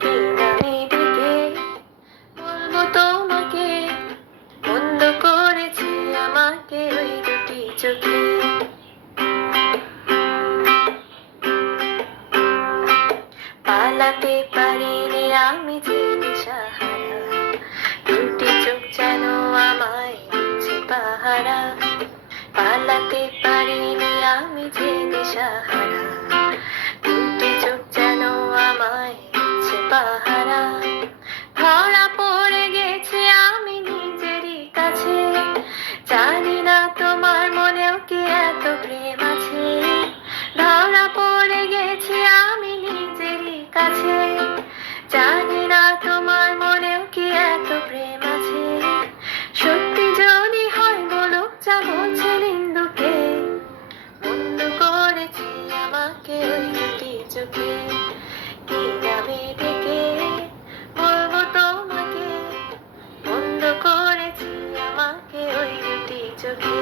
কি নামে ডেকে বলবো তোমাকে, বন্ধ করেছে আমাকে ওই দুটি চোখে। পালাতে পারিনি আমি যে দিশাহারা, দুটি চোখ যেন আমায় দিচ্ছে পাহারা। পালাতে পারিনি আমি যে দিশাহারা, দুটি চোখ যেন আমায় দিচ্ছে পাহারা। ধরা পড়ে গেছি আমি নিজেরই কাছে, জানি না তোমার মনেও কি এত প্রেম আছে। ধরা পড়ে গেছি আমি নিজেরই কাছে, জানি না তোমার মনেও কি এত প্রেম আছে। সত্যি যদি হয় বলো যা বলছে নিন্দুকে, বন্ধ করেছি আমাকে ওই দুটি চোখে। কি নামে ডেকে বলবো তোমাকে, বন্ধ করেছি আমাকে ওই দুটি চোখে।